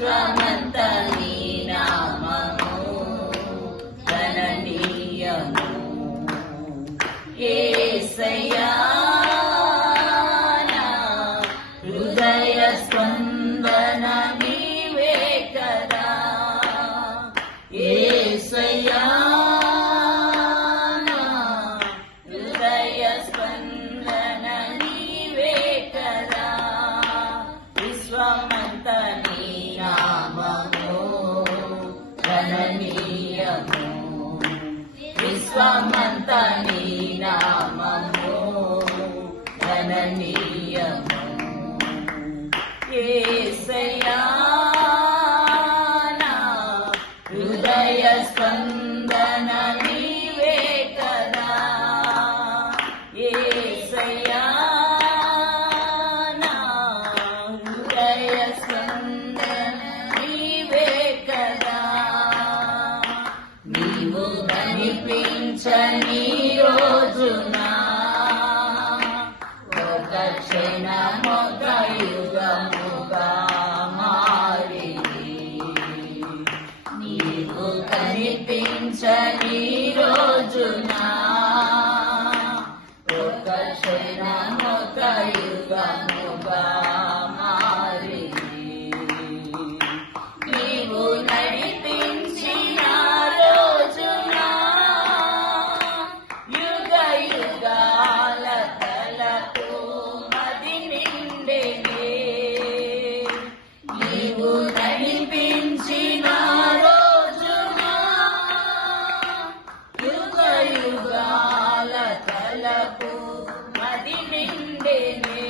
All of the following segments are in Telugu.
విశ్వమంత నీ నామము గణనీయము. యేసయ్యా నా హృదయ స్పందన నీవే కదా. యేసయ్యా నా హృదయ స్పందన నీవే కదా. విశ్వమంత నీ నామము గణనీయము. విశ్వమంత నీ నామము గణనీయము. యేసయ్యా నా హృదయ స్పందన నీవే కదా. యేసయ్యా నా హృదయ స్పందన నీవే కదా. నీవు కనిపించని రోజున ఒక క్షణమొక యుగముగా మారింది. నీవు కనిపించని రోజున ఒక క్షణమొక యుగముగా మారింది. నీవు నడిపించిన రోజున యుగ యుగాల తలకు మది నిండెనే. నీవు నడిపించిన రోజున యుగ యుగాల తలకు మది నిండెనే.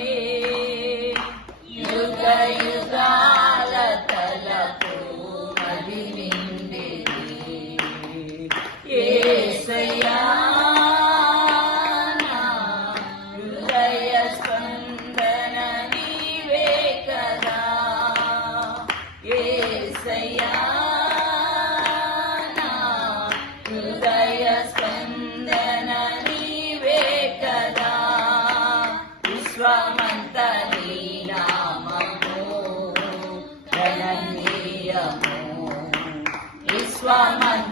యుగ యుగాల తలకు మది నిండెనే. యేసయ్యా నా హృదయ స్పందన నీవే కదా. యేసయ్యా నా హృదయ స్పందన నీవే కదా. విశ్వమంత నీ నామము గణనీయము. విశ్వమంత